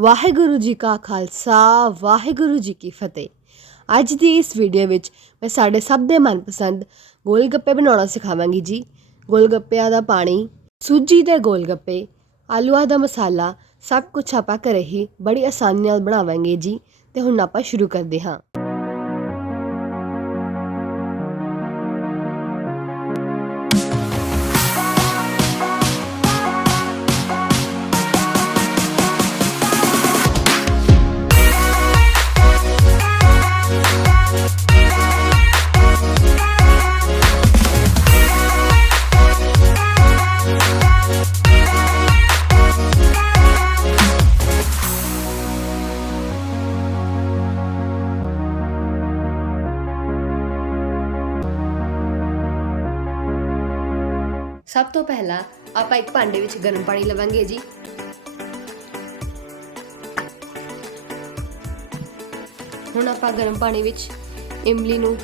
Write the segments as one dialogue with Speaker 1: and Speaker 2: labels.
Speaker 1: ਵਾਹਿਗੁਰੂ ਜੀ ਕਾ ਖਾਲਸਾ, ਵਾਹਿਗੁਰੂ ਜੀ ਕੀ ਫਤਿਹ। ਅੱਜ ਦੀ ਇਸ ਵੀਡੀਓ ਵਿੱਚ ਮੈਂ ਸਾਡੇ ਸਭ ਦੇ ਮਨਪਸੰਦ ਗੋਲਗੱਪੇ ਬਣਾਉਣਾ ਸਿਖਾਵਾਂਗੀ ਜੀ। ਗੋਲਗੱਪਿਆਂ ਦਾ ਪਾਣੀ, ਸੂਜੀ ਦੇ ਗੋਲਗੱਪੇ, ਆਲੂਆਂ ਦਾ ਮਸਾਲਾ, ਸਭ ਕੁਝ ਆਪਾਂ ਘਰੇ ਹੀ ਬੜੀ ਆਸਾਨੀ ਨਾਲ ਬਣਾਵਾਂਗੇ ਜੀ। ਤੇ ਹੁਣ ਆਪਾਂ ਸ਼ੁਰੂ ਕਰਦੇ ਹਾਂ। ਸਭ ਤੋਂ ਪਹਿਲਾਂ ਆਪਾਂ ਇੱਕ ਭਾਂਡੇ ਵਿੱਚ ਗਰਮ ਪਾਣੀ ਲਵਾਂਗੇ ਜੀ। ਹੁਣ ਆਪਾਂ ਗਰਮ ਪਾਣੀ ਵਿੱਚ ਇਮਲੀ ਨੂੰ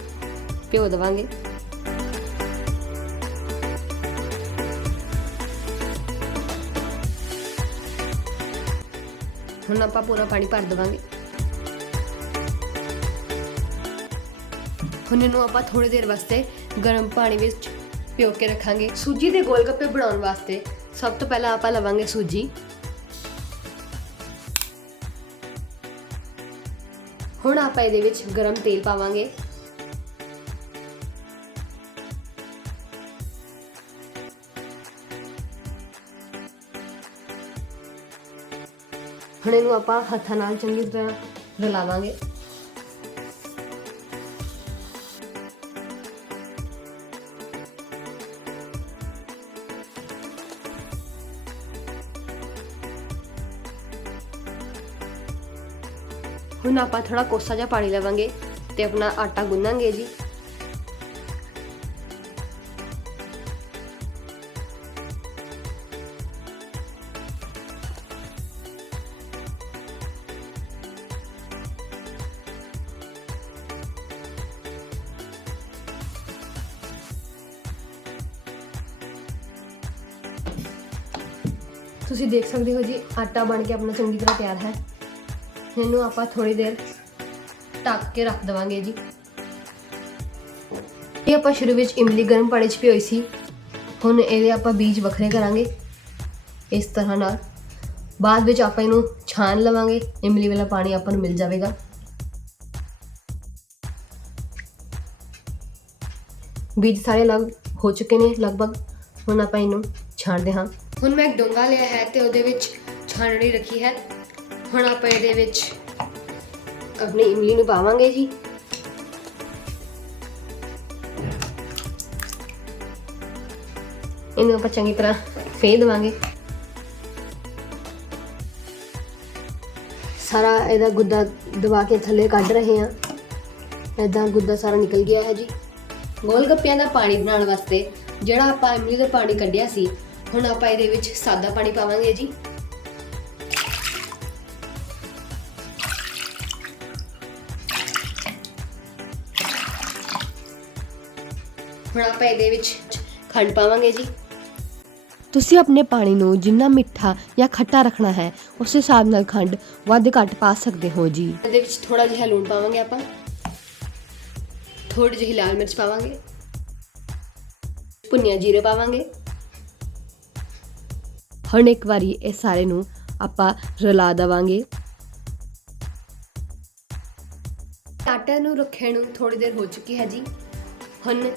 Speaker 1: ਭਿਓ ਦੇਵਾਂਗੇ। ਹੁਣ ਆਪਾਂ ਪੂਰਾ ਪਾਣੀ ਭਰ ਦੇਵਾਂਗੇ। ਹੁਣ ਇਹਨੂੰ ਆਪਾਂ ਥੋੜੀ ਦੇਰ ਵਾਸਤੇ ਗਰਮ ਪਾਣੀ ਵਿੱਚ ਭਿਓ ਕੇ ਰੱਖਾਂਗੇ। ਸੂਜੀ ਦੇ ਗੋਲ ਗੱਪੇ ਬਣਾਉਣ ਵਾਸਤੇ ਸਭ ਤੋਂ ਪਹਿਲਾਂ ਆਪਾਂ ਲਵਾਂਗੇ ਸੂਜੀ। ਹੁਣ ਆਪਾਂ ਇਹਦੇ ਵਿੱਚ ਗਰਮ ਤੇਲ ਪਾਵਾਂਗੇ। ਹੁਣ ਇਹਨੂੰ ਆਪਾਂ ਹੱਥਾਂ ਨਾਲ ਚੰਗੀ ਤਰ੍ਹਾਂ ਰਲਾਵਾਂਗੇ। ਹੁਣ ਆਪਾਂ ਥੋੜਾ ਕੋਸਾ ਜਿਹਾ ਪਾਣੀ ਲਵਾਂਗੇ ਤੇ ਆਪਣਾ ਆਟਾ ਗੁੰਨਾਂਗੇ ਜੀ। ਤੁਸੀਂ ਦੇਖ ਸਕਦੇ ਹੋ ਜੀ, ਆਟਾ ਬਣ ਕੇ ਆਪਣਾ ਚੰਗੀ ਤਰ੍ਹਾਂ ਤਿਆਰ ਹੈ। ਇਹਨੂੰ ਆਪਾਂ ਥੋੜੀ ਦੇਰ ਢੱਕ ਕੇ ਰੱਖ ਦਵਾਂਗੇ ਜੀ। ਇਹ ਆਪਾਂ ਸ਼ੁਰੂ ਵਿੱਚ ਇਮਲੀ ਗਰਮ ਪਾਣੀ 'ਚ ਭਿਓਈ ਸੀ। ਹੁਣ ਇਹਦੇ ਆਪਾਂ ਬੀਜ ਵੱਖਰੇ ਕਰਾਂਗੇ ਇਸ ਤਰ੍ਹਾਂ ਨਾਲ। ਬਾਅਦ ਵਿੱਚ ਆਪਾਂ ਇਹਨੂੰ ਛਾਣ ਲਵਾਂਗੇ। ਇਮਲੀ ਵਾਲਾ ਪਾਣੀ ਆਪਾਂ ਨੂੰ ਮਿਲ ਜਾਵੇਗਾ। ਬੀਜ ਸਾਰੇ ਅਲੱਗ ਹੋ ਚੁੱਕੇ ਨੇ ਲਗਭਗ। ਹੁਣ ਆਪਾਂ ਇਹਨੂੰ ਛਾਣਦੇ ਹਾਂ। ਹੁਣ ਮੈਂ ਇੱਕ ਡੋਂਗਾ ਲਿਆ ਹੈ ਤੇ ਉਹਦੇ ਵਿੱਚ ਛਾਣਣੀ ਰੱਖੀ ਹੈ। ਹੁਣ ਆਪਾਂ ਇਹਦੇ ਵਿੱਚ ਆਪਣੀ ਇਮਲੀ ਨੂੰ ਪਾਵਾਂਗੇ ਜੀ। ਇਹਨੂੰ ਆਪਾਂ ਚੰਗੀ ਤਰ੍ਹਾਂ ਫੇਰ ਦੇਵਾਂਗੇ। ਸਾਰਾ ਇਹਦਾ ਗੁੱਦਾ ਦਬਾ ਕੇ ਥੱਲੇ ਕੱਢ ਰਹੇ ਹਾਂ। ਇਦਾਂ ਗੁੱਦਾ ਸਾਰਾ ਨਿਕਲ ਗਿਆ ਹੈ ਜੀ। ਗੋਲ ਗੱਪਿਆਂ ਦਾ ਪਾਣੀ ਬਣਾਉਣ ਵਾਸਤੇ ਜਿਹੜਾ ਆਪਾਂ ਇਮਲੀ ਦਾ ਪਾਣੀ ਕੱਢਿਆ ਸੀ, ਹੁਣ ਆਪਾਂ ਇਹਦੇ ਵਿੱਚ ਸਾਦਾ ਪਾਣੀ ਪਾਵਾਂਗੇ ਜੀ। ਹੁਣ ਆਪਾਂ ਇਹਦੇ ਵਿੱਚ ਖੰਡ ਪਾਵਾਂਗੇ ਜੀ। ਤੁਸੀਂ ਆਪਣੇ ਪਾਣੀ ਨੂੰ ਜਿੰਨਾ ਮਿੱਠਾ ਜਾਂ ਖੱਟਾ ਰੱਖਣਾ ਹੈ ਉਸ ਹਿਸਾਬ ਨਾਲ ਖੰਡ ਵੱਧ ਘੱਟ ਪਾ ਸਕਦੇ ਹੋ ਜੀ। ਇਹਦੇ ਵਿੱਚ ਥੋੜਾ ਜਿਹਾ ਲੂਣ ਪਾਵਾਂਗੇ ਆਪਾਂ। ਥੋੜੀ ਜਿਹੀ ਲਾਲ ਮਿਰਚ ਪਾਵਾਂਗੇ। ਭੁੰਨਿਆ ਜੀਰੇ ਪਾਵਾਂਗੇ। ਹੁਣ ਇੱਕ ਵਾਰੀ ਇਹ ਸਾਰੇ ਨੂੰ ਆਪਾਂ ਰਲਾ ਦਵਾਂਗੇ। ਆਟਾ ਨੂੰ ਰੱਖੇ ਨੂੰ ਥੋੜੀ ਦੇਰ ਹੋ ਚੁੱਕੀ ਹੈ ਜੀ। ਹੁਣ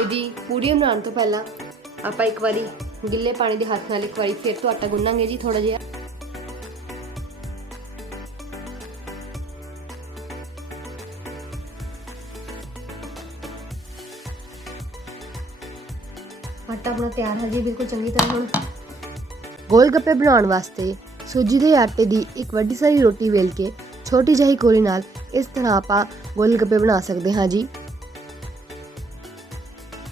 Speaker 1: ਇਹਦੀ ਪੂਰੀ ਬਣਾਉਣ ਤੋਂ ਪਹਿਲਾਂ ਆਪਾਂ ਇੱਕ ਵਾਰੀ ਗਿੱਲੇ ਪਾਣੀ ਦੇ ਹੱਥ ਨਾਲ ਇੱਕ ਵਾਰੀ ਫਿਰ ਤੋਂ ਆਟਾ ਗੁੰਨਾਂਗੇ ਜੀ ਥੋੜਾ ਜਿਹਾ। ਆਟਾ ਆਪਣਾ ਤਿਆਰ ਹੈ ਜੀ ਬਿਲਕੁਲ ਚੰਗੀ ਤਰ੍ਹਾਂ ਹੁਣ ਗੋਲ ਗੱਪੇ ਬਣਾਉਣ ਵਾਸਤੇ ਸੂਜੀ ਦੇ ਆਟੇ ਦੀ ਇੱਕ ਵੱਡੀ ਸਾਰੀ ਰੋਟੀ ਵੇਲ ਕੇ ਛੋਟੀ ਜਿਹੀ ਕੋਲੀ ਨਾਲ ਇਸ ਤਰ੍ਹਾਂ ਆਪਾਂ ਗੋਲ ਗੱਪੇ ਬਣਾ ਸਕਦੇ ਹਾਂ ਜੀ।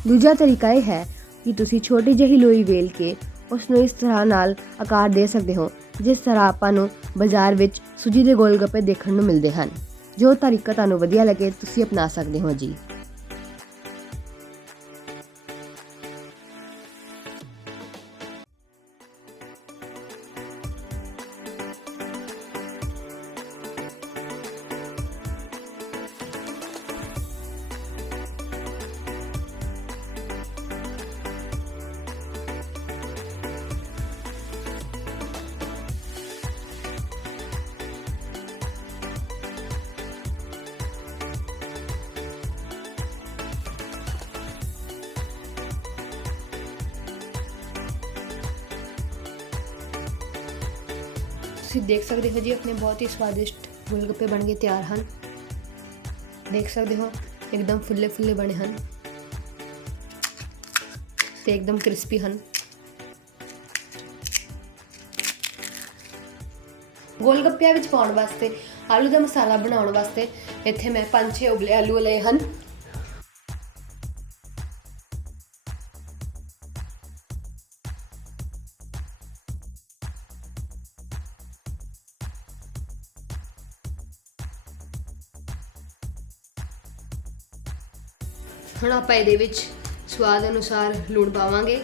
Speaker 1: ਦੂਜਾ ਤਰੀਕਾ ਇਹ ਹੈ ਕਿ ਤੁਸੀਂ ਛੋਟੀ ਜਿਹੀ ਲੋਈ ਵੇਲ ਕੇ ਉਸ ਨੂੰ ਇਸ ਤਰ੍ਹਾਂ ਨਾਲ ਆਕਾਰ ਦੇ ਸਕਦੇ ਹੋ, ਜਿਸ ਤਰ੍ਹਾਂ ਆਪਾਂ ਨੂੰ ਬਾਜ਼ਾਰ ਵਿੱਚ ਸੂਜੀ ਦੇ ਗੋਲਗੱਪੇ ਦੇਖਣ ਨੂੰ ਮਿਲਦੇ ਹਨ। ਜੋ ਤਰੀਕਾ ਤੁਹਾਨੂੰ ਵਧੀਆ ਲੱਗੇ, ਤੁਸੀਂ ਅਪਣਾ ਸਕਦੇ ਹੋ ਜੀ। ਤੁਸੀਂ ਦੇਖ ਸਕਦੇ ਹੋ ਜੀ, ਆਪਣੇ ਬਹੁਤ ਹੀ ਸਵਾਦਿਸ਼ਟ ਗੋਲਗੱਪੇ ਬਣ ਕੇ ਤਿਆਰ ਹਨ। ਦੇਖ ਸਕਦੇ ਹੋ, ਇੱਕਦਮ ਫੁੱਲੇ ਫੁੱਲੇ ਬਣੇ ਹਨ ਤੇ ਇੱਕਦਮ ਕ੍ਰਿਸਪੀ ਹਨ। ਗੋਲਗੱਪਿਆਂ ਵਿੱਚ ਪਾਉਣ ਵਾਸਤੇ, ਆਲੂ ਦਾ ਮਸਾਲਾ ਬਣਾਉਣ ਵਾਸਤੇ ਇੱਥੇ ਮੈਂ 5-6 ਉਬਲੇ ਆਲੂ ਲਏ ਹਨ। ਹੁਣ ਆਪਾਂ ਇਹਦੇ ਵਿੱਚ ਸਵਾਦ ਅਨੁਸਾਰ ਲੂਣ ਪਾਵਾਂਗੇ।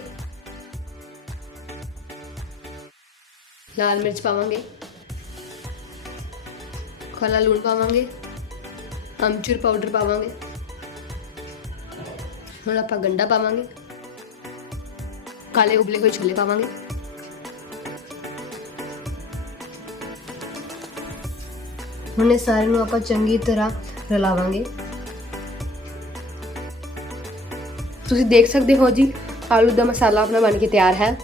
Speaker 1: ਲਾਲ ਮਿਰਚ ਪਾਵਾਂਗੇ। ਕਾਲਾ ਲੂਣ ਪਾਵਾਂਗੇ। ਅਮਚੂਰ ਪਾਊਡਰ ਪਾਵਾਂਗੇ। ਹੁਣ ਆਪਾਂ ਗੰਡਾ ਪਾਵਾਂਗੇ। ਕਾਲੇ ਉਬਲੇ ਹੋਏ ਛੋਲੇ ਪਾਵਾਂਗੇ। ਹੁਣ ਇਹ ਸਾਰੇ ਨੂੰ ਆਪਾਂ ਚੰਗੀ ਤਰ੍ਹਾਂ ਰਲਾਵਾਂਗੇ। ਤੁਸੀਂ ਦੇਖ ਸਕਦੇ ਹੋ ਜੀ ਆਲੂ ਦਾ ਮਸਾਲਾ ਆਪਣਾ ਬਣ ਕੇ ਤਿਆਰ ਹੈ।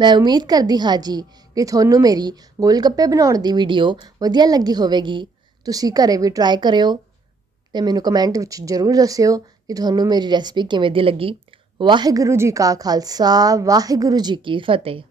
Speaker 1: ਮੈਂ ਉਮੀਦ ਕਰਦੀ ਹਾਂ ਜੀ ਕਿ ਤੁਹਾਨੂੰ ਮੇਰੀ ਗੋਲਗੱਪੇ ਬਣਾਉਣ ਦੀ ਵੀਡੀਓ ਵਧੀਆ ਲੱਗੀ ਹੋਵੇਗੀ। ਤੁਸੀਂ ਘਰ ਵੀ ਟਰਾਈ ਕਰਿਓ ਅਤੇ ਮੈਨੂੰ ਕਮੈਂਟ ਵਿੱਚ ਜ਼ਰੂਰ ਦੱਸਿਓ ਕਿ ਤੁਹਾਨੂੰ ਮੇਰੀ ਰੈਸਪੀ ਕਿਵੇਂ ਦੀ ਲੱਗੀ। ਵਾਹਿਗੁਰੂ ਜੀ ਕਾ ਖਾਲਸਾ, ਵਾਹਿਗੁਰੂ ਜੀ ਕੀ ਫਤਿਹ।